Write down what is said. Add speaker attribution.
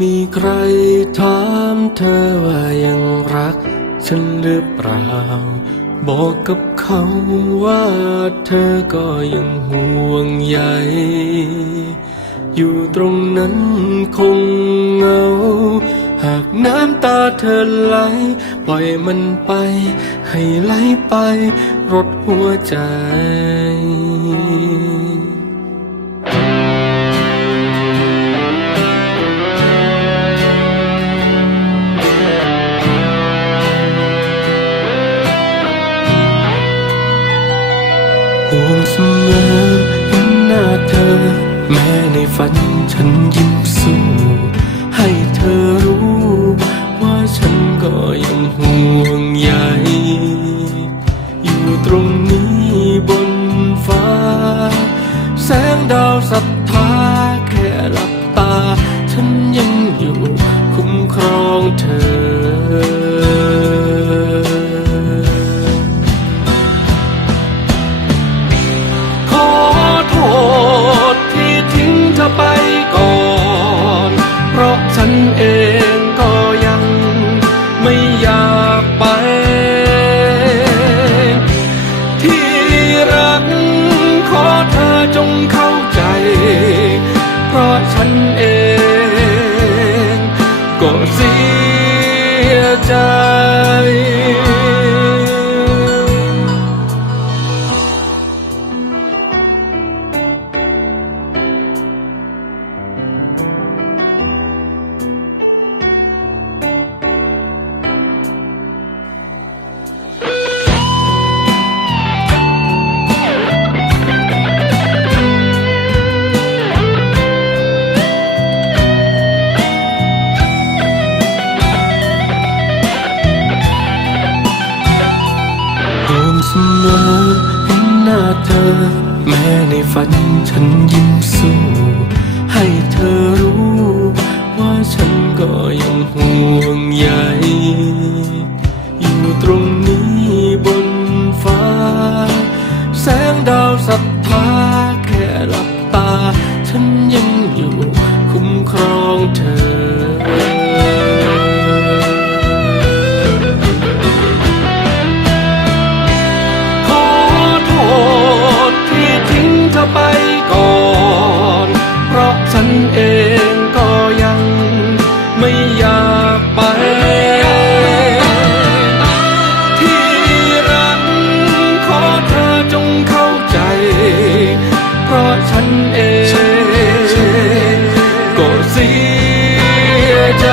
Speaker 1: มีใครถามเธอว่ายังรัก ฉันหรือเปล่า บอกกับเขาว่าเธอก็ยังห่วงใยอยู่ตรงนั้นคงเหงา หากน้ำตาเธอไหล ปล่อยมันไป ให้ไหลไป รดหัวใจ วงเสมอเห็นหน้าเธอ แม้ในฝันฉันยิ้มสู้ ให้เธอรู้ ว่าฉันก็ยังห่วงใยอยู่ตรงนี้บนฟ้า แสงดาวศรัทธา แม้ในฝันฉันยิ้มสู้ ให้เธอรู้ ว่าฉันก็ยังห่วงใยอยู่ตรงนี้บนฟ้า แสงดาวศรัทธาแค่หลับตา ฉันยังอยู่ ไปก่อน เพราะฉันเองก็ยังไม่อยากไป ที่รักขอเธอจงเข้าใจ เพราะฉันเองก็เสียใจ